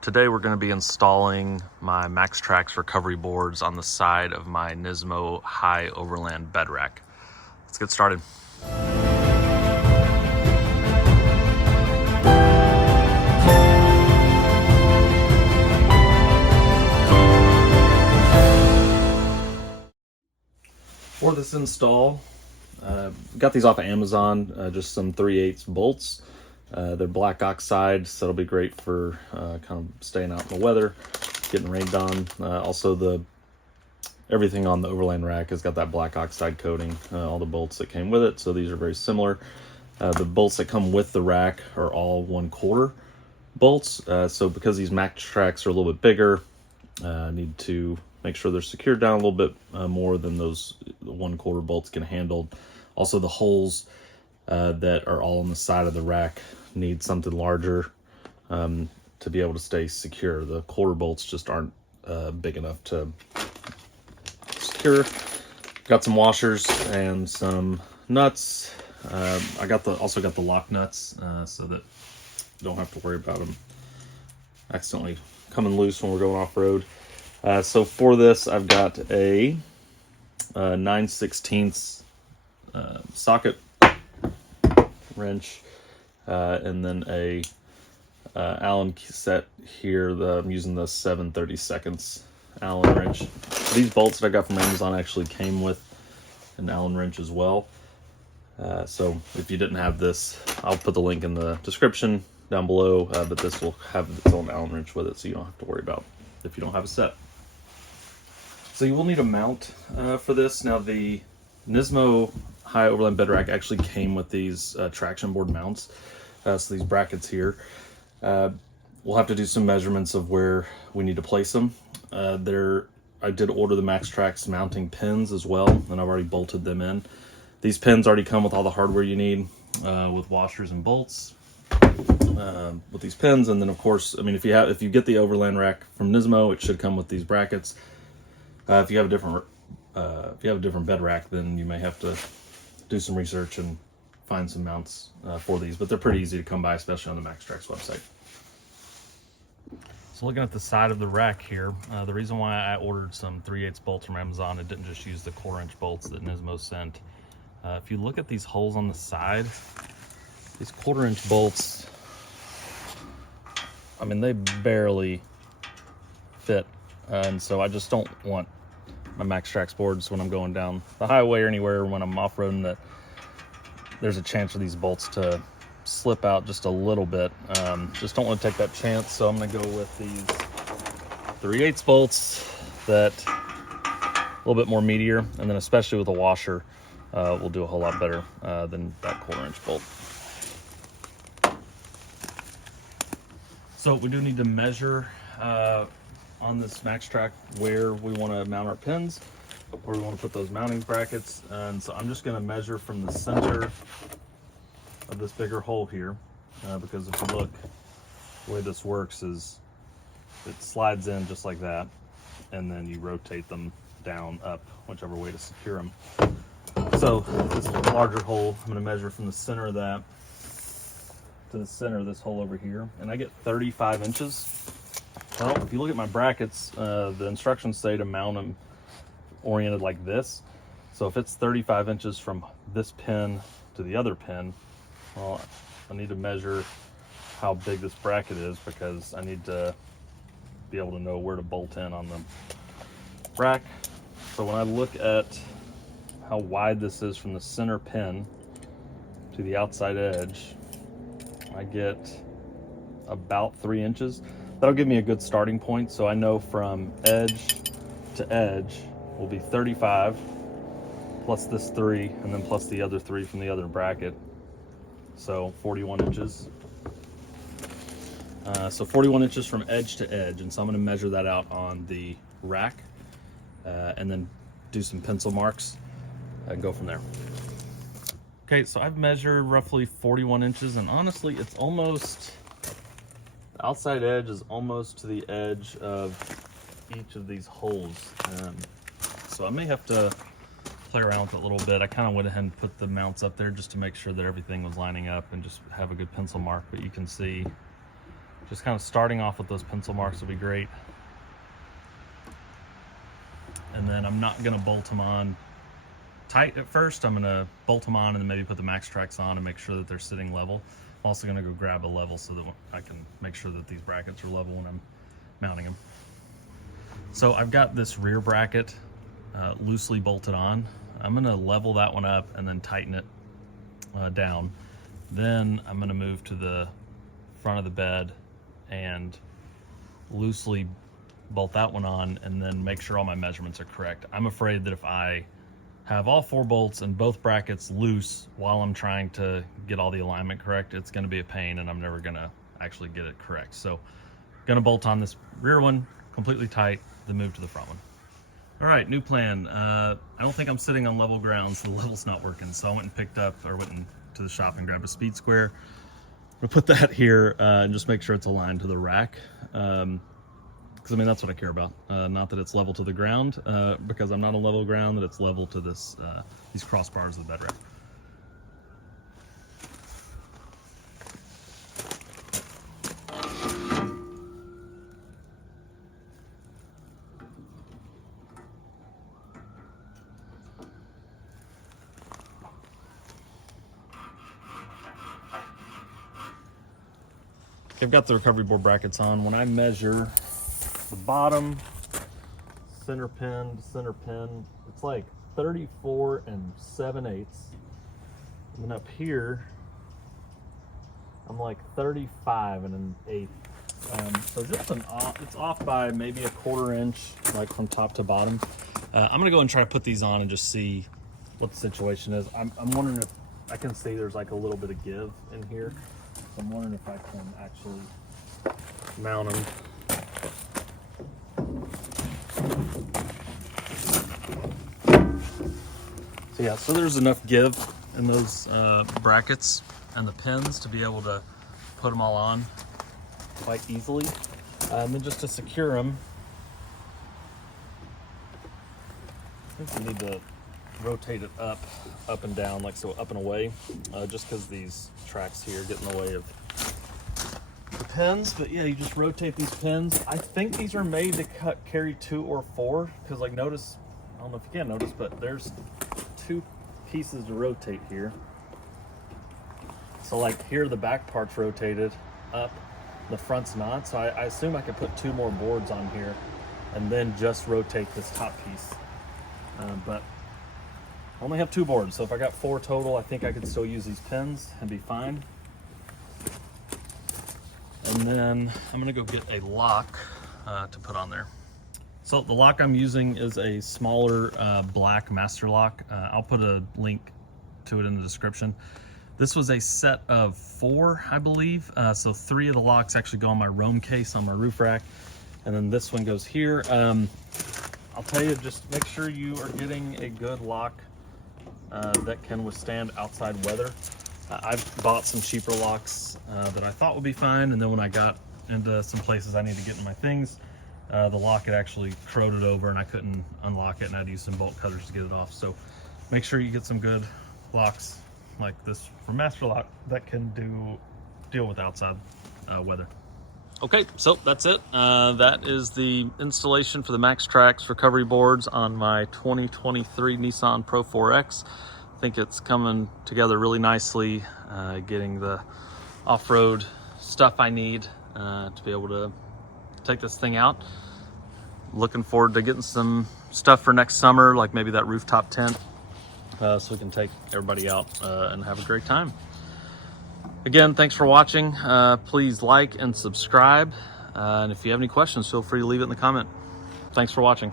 Today we're going to be installing my MaxTrax recovery boards on the side of my Nismo high Overland bed rack. Let's get started. For this install, got these off of Amazon, just some 3/8 bolts. They're black oxide, so it'll be great for kind of staying out in the weather, getting rained on. Also, everything on the Overland rack has got that black oxide coating, all the bolts that came with it, so these are very similar. The bolts that come with the rack are all 1/4 bolts, so because these MaxTrax are a little bit bigger, I need to make sure they're secured down a little bit more than those 1/4 bolts can handle. Also, the holes that are all on the side of the rack need something larger to be able to stay secure. The 1/4 bolts just aren't big enough to secure. Got some washers and some nuts. I also got the lock nuts so that you don't have to worry about them accidentally coming loose when we're going off-road. So for this, I've got a 9/16 socket wrench, and then a Allen set here. I'm using the 7/32 Allen wrench. These bolts that I got from Amazon actually came with an Allen wrench as well. So if you didn't have this, I'll put the link in the description down below, but this will have its own Allen wrench with it, so you don't have to worry about if you don't have a set. So you will need a mount for this. Now, the Nismo high Overland bed rack actually came with these traction board mounts, so these brackets here. We'll have to do some measurements of where we need to place them. I did order the MaxTrax mounting pins as well, and I've already bolted them in. These pins already come with all the hardware you need, with washers and bolts, with these pins. And then, of course, I mean, if you get the Overland rack from Nismo, it should come with these brackets. If you have a different bed rack, then you may have to do some research and find some mounts for these, but they're pretty easy to come by, especially on the MaxTrax website. So looking at the side of the rack here, the reason why I ordered some 3/8 bolts from Amazon, and didn't just use the 1/4" bolts that Nismo sent. If you look at these holes on the side, these 1/4" bolts, I mean, they barely fit, and so I just don't want my MaxTrax boards when I'm going down the highway or anywhere when I'm off-roading that there's a chance for these bolts to slip out just a little bit. Just don't want to take that chance, so I'm going to go with these 3/8 bolts that a little bit more meatier, and then especially with a washer, will do a whole lot better than that 1/4" bolt. So we do need to measure on this MaxTrax where we want to mount our pins, where we want to put those mounting brackets. And so I'm just going to measure from the center of this bigger hole here, because if you look, the way this works is it slides in just like that, and then you rotate them down, up, whichever way to secure them. So this larger hole, I'm going to measure from the center of that to the center of this hole over here, and I get 35 inches. Well, if you look at my brackets, the instructions say to mount them oriented like this. So if it's 35 inches from this pin to the other pin, well, I need to measure how big this bracket is, because I need to be able to know where to bolt in on the rack. So when I look at how wide this is from the center pin to the outside edge, I get about 3 inches. That'll give me a good starting point, so I know from edge to edge will be 35 plus this 3, and then plus the other 3 from the other bracket, so 41 inches. So 41 inches from edge to edge, and so I'm going to measure that out on the rack, and then do some pencil marks and go from there. Okay, so I've measured roughly 41 inches, and honestly, it's almost, the outside edge is almost to the edge of each of these holes. So I may have to play around with it a little bit. I kind of went ahead and put the mounts up there just to make sure that everything was lining up and just have a good pencil mark, but you can see Just kind of starting off with those pencil marks would be great. And then I'm not gonna bolt them on tight at first. I'm gonna bolt them on and then maybe put the MaxTrax on and make sure that they're sitting level. I'm also gonna go grab a level so that I can make sure that these brackets are level when I'm mounting them. So I've got this rear bracket loosely bolted on. I'm gonna level that one up and then tighten it down. Then I'm gonna move to the front of the bed and loosely bolt that one on and then make sure all my measurements are correct. I'm afraid that if I have all 4 bolts and both brackets loose while I'm trying to get all the alignment correct, it's gonna be a pain and I'm never gonna actually get it correct. So gonna bolt on this rear one completely tight, then move to the front one. All right, new plan. I don't think I'm sitting on level ground, so the level's not working. So I went and picked up, or went to the shop and grabbed a speed square. I'm gonna put that here and just make sure it's aligned to the rack. Because I mean, that's what I care about. Not that it's level to the ground, because I'm not on level ground, that it's level to this these crossbars of the bed rack. I've got the recovery board brackets on. When I measure the bottom center pin to center pin, it's like 34 7/8. And then up here, I'm like 35 1/8. So just it's off by maybe a 1/4 inch, like from top to bottom. I'm gonna go and try to put these on and just see what the situation is. I'm wondering if I can see there's like a little bit of give in here. So I'm wondering if I can actually mount them. So yeah, so there's enough give in those brackets and the pins to be able to put them all on quite easily. And then just to secure them, I think we need to rotate it up and down, like so, up and away, just because these tracks here get in the way of the pins. But yeah, you just rotate these pins. I think these are made to carry 2 or 4, because like notice, I don't know if you can notice, but there's 2 pieces to rotate here. So like here the back part's rotated up, the front's not. So I assume I could put 2 more boards on here and then just rotate this top piece. But I only have 2 boards, so if I got 4 total, I think I could still use these pins and be fine. And then I'm gonna go get a lock to put on there. So the lock I'm using is a smaller black master lock. I'll put a link to it in the description. This was a set of 4, I believe. So 3 of the locks actually go on my Roam case on my roof rack. And then this one goes here. I'll tell you, just make sure you are getting a good lock that can withstand outside weather. I've bought some cheaper locks that I thought would be fine, and then when I got into some places I need to get in my things, the lock had actually corroded over and I couldn't unlock it, and I had to use some bolt cutters to get it off. So make sure you get some good locks like this from Master Lock that can deal with outside weather. Okay, so that's it. That is the installation for the MaxTrax recovery boards on my 2023 Nissan Pro 4X. I think it's coming together really nicely, getting the off-road stuff I need to be able to take this thing out. Looking forward to getting some stuff for next summer, like maybe that rooftop tent, so we can take everybody out and have a great time. Again, thanks for watching. Please like and subscribe. And if you have any questions, feel free to leave it in the comment. Thanks for watching.